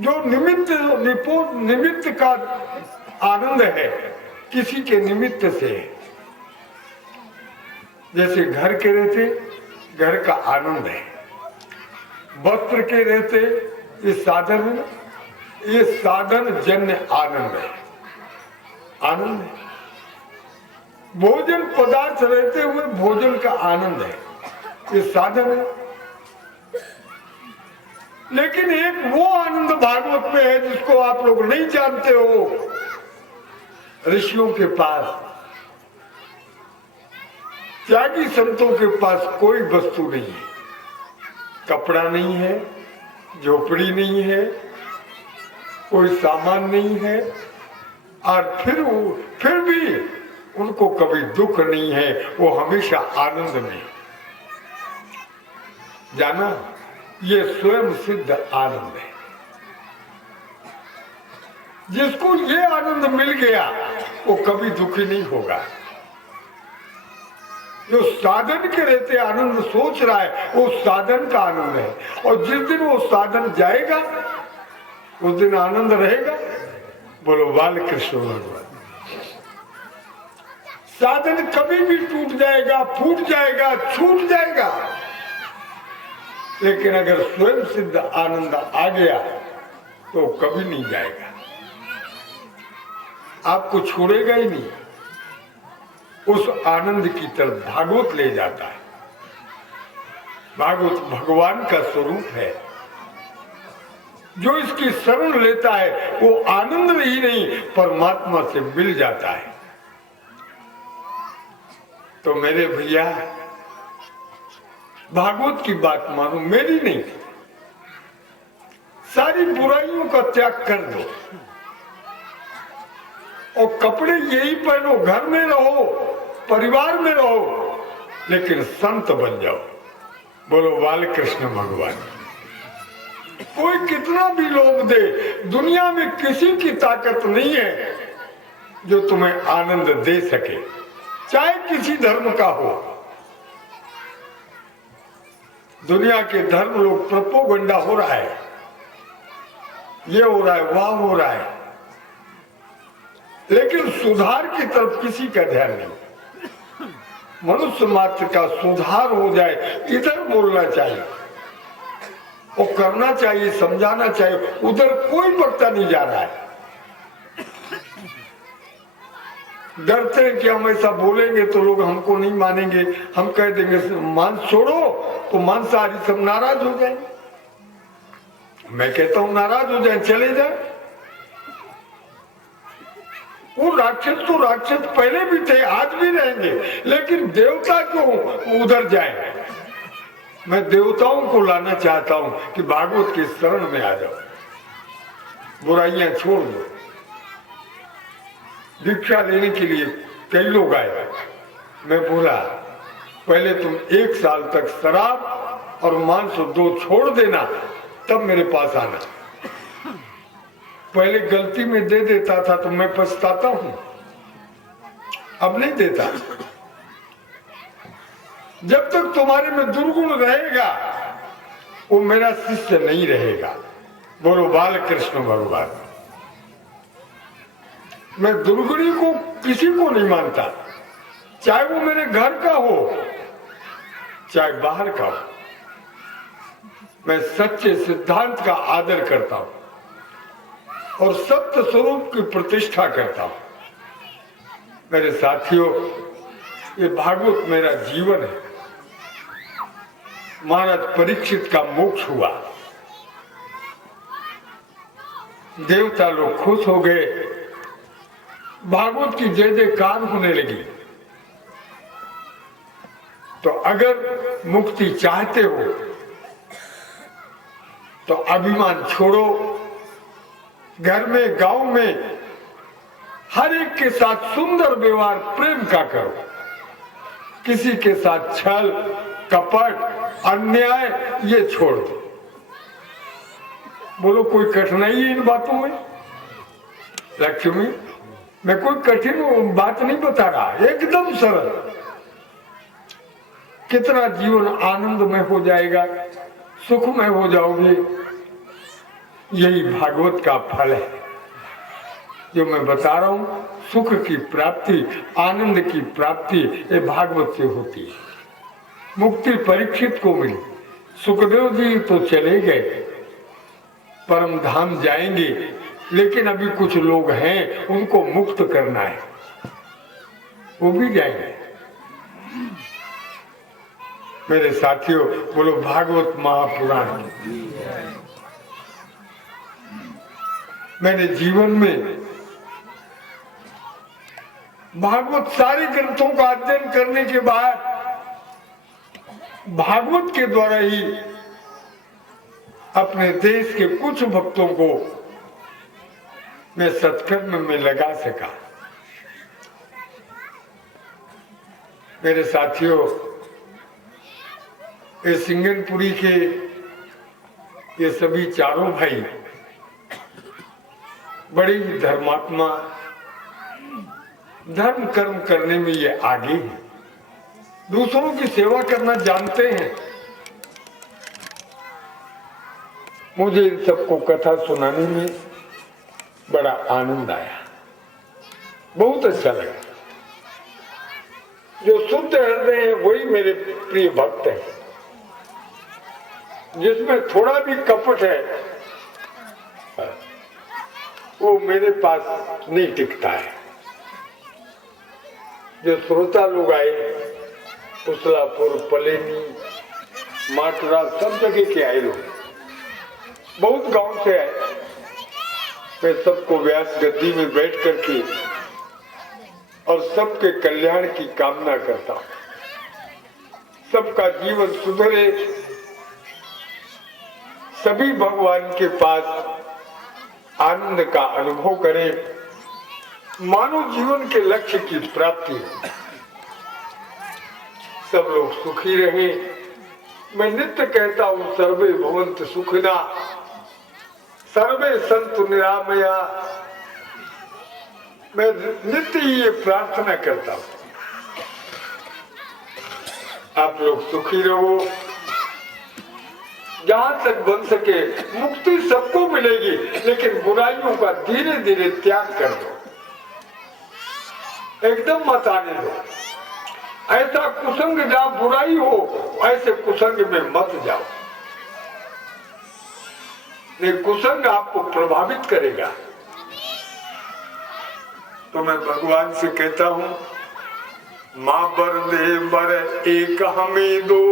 जो निमित्त का आनंद है, किसी के निमित्त से है। जैसे घर के रहते घर का आनंद है, वस्त्र के रहते ये साधन है, ये साधन जन्य आनंद है, आनंद है। भोजन पदार्थ रहते हुए भोजन का आनंद है, ये साधन है। लेकिन एक वो आनंद भागवत में है जिसको आप लोग नहीं जानते हो। ऋषियों के पास, त्यागी संतों के पास कोई वस्तु नहीं है, कपड़ा नहीं है, झोपड़ी नहीं है, कोई सामान नहीं है, और फिर भी उनको कभी दुख नहीं है, वो हमेशा आनंद में। जाना, ये स्वयं सिद्ध आनंद है। जिसको ये आनंद मिल गया वो कभी दुखी नहीं होगा। जो साधन के रहते आनंद सोच रहा है वो साधन का आनंद है, और जिस दिन वो साधन जाएगा उस दिन आनंद रहेगा। बोलो बाल कृष्ण भगवान। साधन कभी भी टूट जाएगा, फूट जाएगा, छूट जाएगा, लेकिन अगर स्वयं सिद्ध आनंद आ गया तो कभी नहीं जाएगा, आपको छोड़ेगा ही नहीं। उस आनंद की तरफ भागवत ले जाता है। भागवत भगवान का स्वरूप है। जो इसकी शरण लेता है वो आनंद ही नहीं परमात्मा से मिल जाता है। तो मेरे भैया, भागवत की बात मानो, मेरी नहीं। सारी बुराइयों का त्याग कर दो और कपड़े यही पहनो, घर में रहो, परिवार में रहो, लेकिन संत बन जाओ। बोलो बाल कृष्ण भगवान। कोई कितना भी लोभ दे, दुनिया में किसी की ताकत नहीं है जो तुम्हें आनंद दे सके, चाहे किसी धर्म का हो। दुनिया के धर्म लोग प्रोपोगंडा हो रहा है, ये हो रहा है, वह हो रहा है, लेकिन सुधार की तरफ किसी का ध्यान नहीं। मनुष्य मात्र का सुधार हो जाए, इधर बोलना चाहिए और करना चाहिए, समझाना चाहिए, उधर कोई वक्ता नहीं जा रहा है। डरते हैं कि हम ऐसा बोलेंगे तो लोग हमको नहीं मानेंगे, हम कह देंगे मांस छोड़ो तो मांसाहारी सब नाराज हो जाएंगे। मैं कहता हूं नाराज हो जाए, चले जाए। वो राक्षस तो राक्षस पहले भी थे, आज भी रहेंगे, लेकिन देवता क्यों उधर जाए। मैं देवताओं को लाना चाहता हूं कि भागवत की शरण में आ जाओ, बुराइयां छोड़ दो। दीक्षा लेने के लिए कई लोग आए, मैं बोला पहले तुम 1 साल तक शराब और मांस 2 छोड़ देना, तब मेरे पास आना। पहले गलती में दे देता था तो मैं पछताता हूं, अब नहीं देता। जब तक तुम्हारे में दुर्गुण रहेगा वो मेरा शिष्य नहीं रहेगा। बोलो बाल कृष्ण भगवान। मैं दुर्गुणी को किसी को नहीं मानता, चाहे वो मेरे घर का हो चाहे बाहर का हो। मैं सच्चे सिद्धांत का आदर करता हूं और सत्य स्वरूप की प्रतिष्ठा करता हूं। मेरे साथियों, ये भागवत मेरा जीवन है। महाराज परीक्षित का मोक्ष हुआ, देवता लोग खुश हो गए, भागवत की जय जयकार होने लगी। तो अगर मुक्ति चाहते हो तो अभिमान छोड़ो, घर में गांव में हर एक के साथ सुंदर व्यवहार प्रेम का करो। किसी के साथ छल कपट अन्याय ये छोड़ दो। बोलो कोई कठिनाई है इन बातों में? लक्ष्मी, मैं कोई कठिन बात नहीं बता रहा, एकदम सरल। कितना जीवन आनंद में हो जाएगा, सुख में हो जाओगे। यही भागवत का फल है जो मैं बता रहा हूं। सुख की प्राप्ति, आनंद की प्राप्ति ये भागवत से होती है। मुक्ति परीक्षित को मिली। सुखदेव जी तो चले गए, परम धाम जाएंगे, लेकिन अभी कुछ लोग हैं उनको मुक्त करना है, वो भी जाएंगे। मेरे साथियों, बोलो भागवत महापुराण। मैंने जीवन में भागवत सारे ग्रंथों का अध्ययन करने के बाद भागवत के द्वारा ही अपने देश के कुछ भक्तों को मैं सत्कर्म में लगा सका। मेरे साथियों, ये सिंगनपुरी के ये सभी चारों भाई बड़े ही धर्मात्मा, धर्म कर्म करने में ये आगे हैं, दूसरों की सेवा करना जानते हैं। मुझे इन सबको कथा सुनाने में बड़ा आनंद आया, बहुत अच्छा लगा। जो शुद्ध हृदय है वही मेरे प्रिय भक्त हैं, जिसमें थोड़ा भी कपट है वो मेरे पास नहीं टिकता है। जो श्रोता लोग आए, उसलापुर, पलेनी, माटरा, सब जगह के आए लोग, बहुत गांव से आए। मैं सबको व्यास गद्दी में बैठ करके और सबके कल्याण की कामना करता हूं, सबका जीवन सुधरे, सभी भगवान के पास आनंद का अनुभव करें, मानव जीवन के लक्ष्य की प्राप्ति हो, सब लोग सुखी रहें। मैं नित्य कहता हूं सर्वे भवन्तु सुखिना, सर्वे सन्तु निरामया। मैं नित्य ही ये प्रार्थना करता हूं, आप लोग सुखी रहो, जहां तक बन सके। मुक्ति सबको मिलेगी, लेकिन बुराइयों का धीरे धीरे त्याग कर दो, एकदम मत आने दो। ऐसा कुसंग जहां बुराई हो, ऐसे कुसंग में मत जाओ, ये कुसंग आपको प्रभावित करेगा। तो मैं भगवान से कहता हूं, मां बर दे बर एक हमें दो,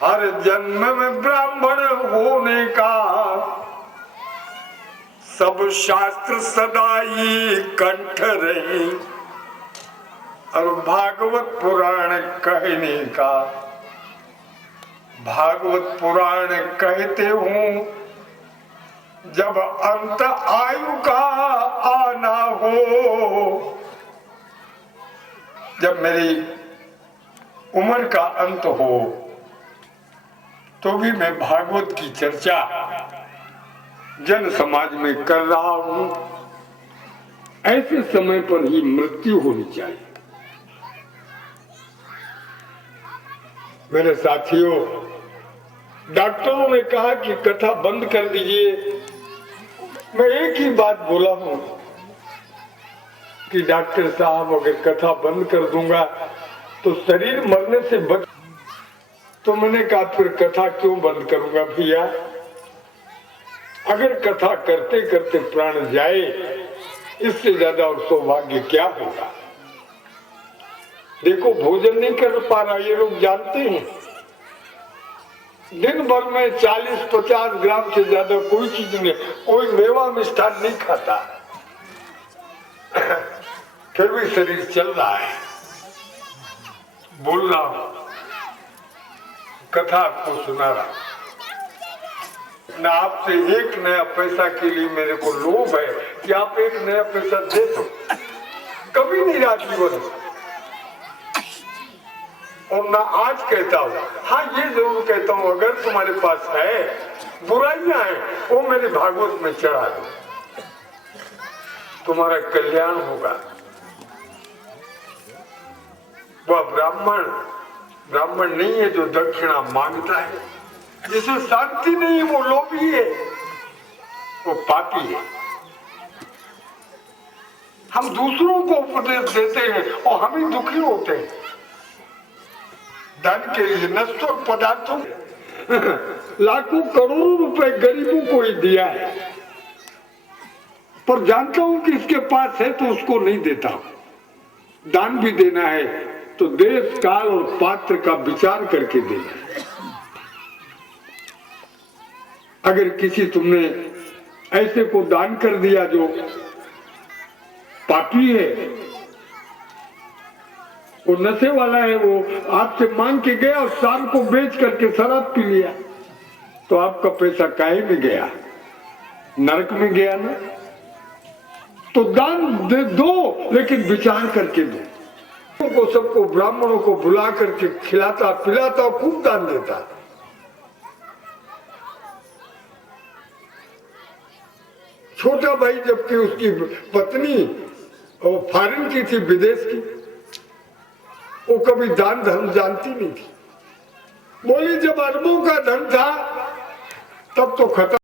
हर जन्म में ब्राह्मण होने का सब शास्त्र सदा ही कंठ रहे, और भागवत पुराण कहने का, भागवत पुराण कहते हूँ जब अंत आयु का आना हो, जब मेरी उम्र का अंत हो, तो भी मैं भागवत की चर्चा जन समाज में कर रहा हूं। ऐसे समय पर ही मृत्यु होनी चाहिए। मेरे साथियों, डॉक्टरों ने कहा कि कथा बंद कर दीजिए। मैं एक ही बात बोला हूं कि डॉक्टर साहब अगर कथा बंद कर दूंगा तो शरीर मरने से बच। तो मैंने कहा फिर कथा क्यों बंद करूंगा भैया, अगर कथा करते करते प्राण जाए, इससे ज्यादा और सौभाग्य क्या होगा। देखो भोजन नहीं कर पा रहा, ये लोग जानते हैं। दिन भर में 40-50 ग्राम से ज्यादा कोई चीज नहीं, कोई मेवा मिष्ठान नहीं खाता, फिर भी शरीर चल रहा है। बोल रहा हूं, कथा आपको सुना रहा, न आपसे एक नया पैसा के लिए मेरे को लोभ है कि आप एक नया पैसा दे दो, कभी नहीं रहा जीवन। और ना आज कहता हूँ, हाँ ये जरूर कहता हूँ, अगर तुम्हारे पास है, बुराइयां हैं, वो मेरे भागवत में चढ़ा दो, तुम्हारा कल्याण होगा। वह ब्राह्मण नहीं है जो दक्षिणा मांगता है, जिसे शांति नहीं है वो लोभी है, वो पापी है। हम दूसरों को उपदेश देते हैं और हम ही दुखी होते हैं। धन के लिए नश्वर पदार्थों लाखों करोड़ों रुपए गरीबों को ही दिया है, पर जानता हूं कि इसके पास है तो उसको नहीं देता। दान भी देना है तो देश काल और पात्र का विचार करके देना है। अगर किसी तुमने ऐसे को दान कर दिया जो पापी है, वो नशे वाला है, वो आपसे मांग के गया और शाम को बेच करके शराब पी लिया, तो आपका पैसा काहे में गया? नरक में गया ना। तो दान दे दो, लेकिन विचार करके दो। को सबको ब्राह्मणों को बुला करके खिलाता पिलाता और खूब दान देता। छोटा भाई जबकि उसकी पत्नी और फॉरेन की थी, विदेश की, वो कभी दान धर्म जानती नहीं थी। बोली जब अरबों का धन था तब तो खत्म।